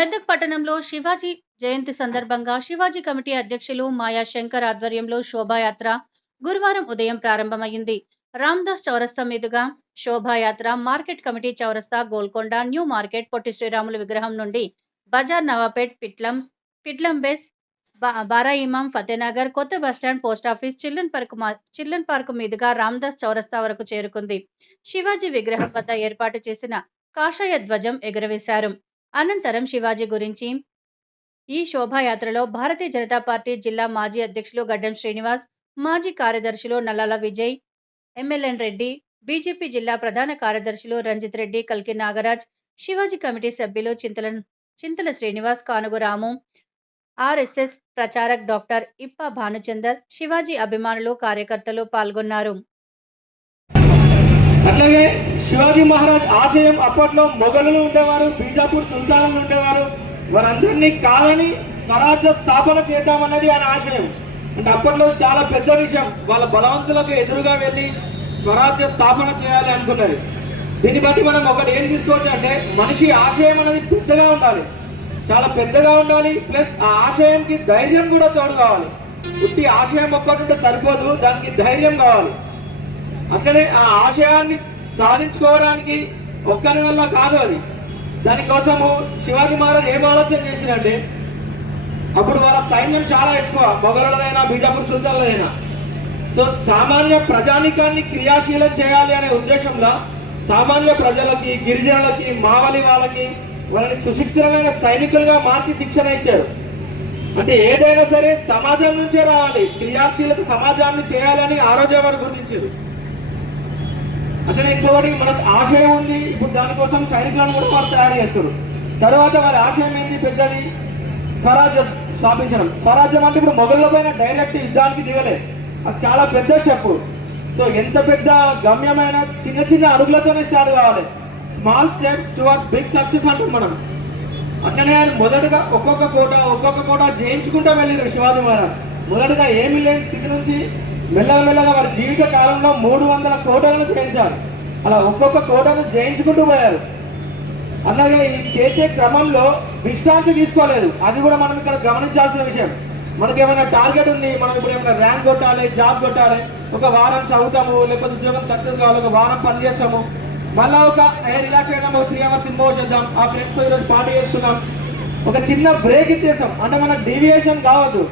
మెదక్ పట్టణంలో శివాజీ జయంతి సందర్భంగా శివాజీ కమిటీ అధ్యక్షులు మాయా శంకర్ ఆధ్వర్యంలో శోభాయాత్ర గురువారం ఉదయం ప్రారంభమైంది. రామ్దాస్ చౌరస్తా మీదుగా శోభాయాత్ర మార్కెట్ కమిటీ చౌరస్తా, గోల్కొండ, న్యూ మార్కెట్, పొట్టి శ్రీరాములు విగ్రహం నుండి బజార్, నవాపేట్, పిట్లం బేస్, బారా ఇమాం, ఫతేనగర్, కొత్త బస్టాండ్, పోస్టాఫీస్, చిల్డ్రన్ పార్క్ మీదుగా రామ్దాస్ చౌరస్తా వరకు చేరుకుంది. శివాజీ విగ్రహం వద్ద ఏర్పాటు చేసిన కాషాయ ధ్వజం ఎగురవేశారు. అనంతరం శివాజీ గురించి ఈ శోభాయాత్రలో భారతీయ జనతా పార్టీ జిల్లా మాజీ అధ్యక్షులు గడ్డం శ్రీనివాస్, మాజీ కార్యదర్శులు నల్లాల విజయ్, ఎంఎల్ఎన్ రెడ్డి, బీజేపీ జిల్లా ప్రధాన కార్యదర్శులు రంజిత్ రెడ్డి, కల్కి నాగరాజ్, శివాజీ కమిటీ సభ్యులు చింతల శ్రీనివాస్, కానుగు రాము, ఆర్ఎస్ఎస్ ప్రచారక్ డాక్టర్ ఇప్ప భానుచందర్, శివాజీ అభిమానులు, కార్యకర్తలు పాల్గొన్నారు. అట్లాగే శివాజీ మహారాజ్ ఆశయం అప్పట్లో మొఘలులు ఉండేవారు, బీజాపూర్ సుల్తానులు ఉండేవారు, వారందరినీ కాదని స్వరాజ్య స్థాపన చేద్దామన్నది ఆయన ఆశయం. అంటే అప్పట్లో చాలా పెద్ద విషయం, వాళ్ళ బలవంతులకు ఎదురుగా వెళ్ళి స్వరాజ్య స్థాపన చేయాలి అనుకున్నారు. దీన్ని బట్టి మనం ఒకటి ఏం తీసుకోవచ్చు అంటే, మనిషి ఆశయం అనేది పెద్దగా ఉండాలి, చాలా పెద్దగా ఉండాలి. ప్లస్ ఆ ఆశయంకి ధైర్యం కూడా తోడు కావాలి. ఉట్టి ఆశయం ఒక్కటి ఉంటే సరిపోదు, దానికి ధైర్యం కావాలి. అట్లనే ఆ ఆశయాన్ని సాధించుకోవడానికి ఒక్కరి వల్ల కాదు అది. దానికోసము శివాజీ మహారాజ్ ఏం ఆలోచన చేసినంటే, అప్పుడు వాళ్ళ సైన్యం చాలా ఎక్కువ, మొఘలులదైనా బీజాపూర్ సుల్తానులదైనా. సో సామాన్య ప్రజానికాన్ని క్రియాశీలం చేయాలి అనే ఉద్దేశంలో సామాన్య ప్రజలకి, గిరిజనులకి, మావలి వాళ్ళని సుశిక్షితమైన సైనికులుగా మార్చి శిక్షణ ఇచ్చారు. అంటే ఏదైనా సరే సమాజం నుంచే రావాలి, క్రియాశీలత సమాజాన్ని చేయాలని ఆ రోజే వారు గుర్తించారు. అట్లనే ఇంకొకటి, మనకు ఆశయం ఉంది, ఇప్పుడు దానికోసం సైనికులను కూడా వారు తయారు చేస్తారు. తర్వాత వారి ఆశయం ఏంటి పెద్దది, స్వరాజ్యం స్థాపించడం. స్వరాజ్యం అంటే ఇప్పుడు మొఘళ్ళ పైన డైరెక్ట్ యుద్ధానికి దిగలే, అది చాలా పెద్ద స్టెప్. సో ఎంత పెద్ద గమ్యమైన చిన్న చిన్న అడుగులతోనే స్టార్ట్ కావాలి. Small steps towards big success అంటాం మనం. అట్లనే ఆయన మొదటగా ఒక్కొక్క కోట జయించుకుంటూ వెళ్ళారు శివాజీ మహారాజ్. మొదటగా ఏమీ లేని స్థితి నుంచి మెల్లగా వారి జీవిత కాలంలో 300 కోటలను జయించారు. అలా ఒక్కొక్క కోటను జయించుకుంటూ పోయారు. అలాగే ఈ చేసే క్రమంలో విశ్రాంతి తీసుకోలేదు, అది కూడా మనం ఇక్కడ గమనించాల్సిన విషయం. మనకి ఏమైనా టార్గెట్ ఉంది, మనం ఇప్పుడు ఏమైనా ర్యాంక్ కొట్టాలి, జాబ్ కొట్టాలి, ఒక వారం చదువుతాము, లేకపోతే ఉద్యోగం సక్సెస్ కావాలి, ఒక వారం పని చేస్తాము, మళ్ళీ ఒక రిలాక్స్ అయినా 3 hours సినిమా చేద్దాం, ఆ ఫ్రెండ్స్తో ఈరోజు పార్టీ చేసుకుందాం, ఒక చిన్న బ్రేక్ ఇచ్చేసాం. అంటే మన డీవియేషన్ కావద్దు.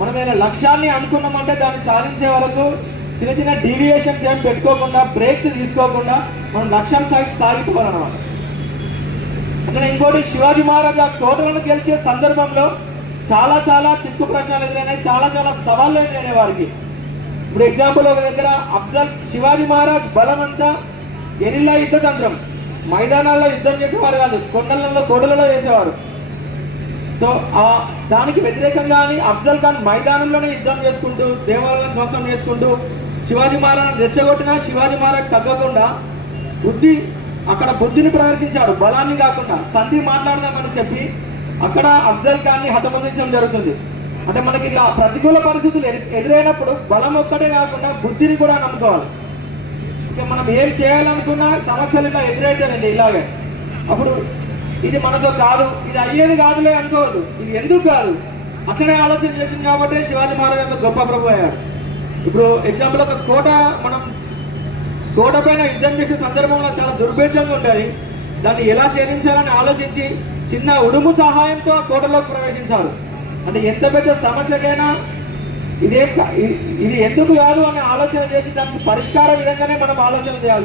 మనం ఏదైనా లక్ష్యాన్ని అనుకున్నామంటే దాన్ని సాధించే వరకు చిన్న డీవియేషన్స్ ఏం పెట్టుకోకుండా, బ్రేక్స్ తీసుకోకుండా మనం లక్ష్యం సాగిపోవాలన్నమాట. అట్లా ఇంకోటి, శివాజీ మహారాజ్ ఆ కోటలను గెలిచే సందర్భంలో చాలా చిక్కు ప్రశ్నలు ఎదురైనాయి, చాలా సవాళ్ళు ఎదురైనాయి వారికి. ఇప్పుడు ఎగ్జాంపుల్ ఒక దగ్గర శివాజీ మహారాజ్ బలం అంతా గెరిల్లా యుద్ధ తంత్రం, మైదానాల్లో యుద్ధం చేసేవారు కాదు, కోటలలో చేసేవారు. సో దానికి వ్యతిరేకంగా అఫ్జల్ ఖాన్ మైదానంలోనే యుద్ధం చేసుకుంటూ, దేవాలయాలను ధ్వంసం చేసుకుంటూ శివాజీ మహారాజ్ రెచ్చగొట్టినా శివాజీ మహారాజ్ తగ్గకుండా అక్కడ బుద్ధిని ప్రదర్శించాడు, బలాన్ని కాకుండా. సంధి మాట్లాడదామని చెప్పి అక్కడ అఫ్జల్ ఖాన్ని హతమొందించడం జరుగుతుంది. అంటే మనకి ఇలా ప్రతికూల పరిస్థితులు ఎదురైనప్పుడు బలం ఒక్కటే కాకుండా బుద్ధిని కూడా నమ్ముకోవాలి. ఇంకా మనం ఏం చేయాలనుకున్నా సమస్యలు ఇలా ఎదురైతేనండి ఇలాగే. అప్పుడు ఇది మనతో కాదు, ఇది అయ్యేది కాదులే అనుకోవద్దు, ఇది ఎందుకు కాదు అట్లనే ఆలోచన చేసింది కాబట్టి శివాజీ మహారాజ్ అంత గొప్ప ప్రభు అయ్యాడు. ఇప్పుడు ఎగ్జాంపుల్, ఒక కోట పైన యుద్ధం చేసే సందర్భంలో చాలా దుర్భేద్యంగా ఉంటుంది. దాన్ని ఎలా ఛేదించాలని ఆలోచించి చిన్న ఉడుము సహాయంతో ఆ కోటలోకి ప్రవేశించారు. అంటే ఎంత పెద్ద సమస్యకైనా ఇది ఎందుకు కాదు అనే ఆలోచన చేసి దానికి పరిష్కార విధంగానే మనం ఆలోచన చేయాలి.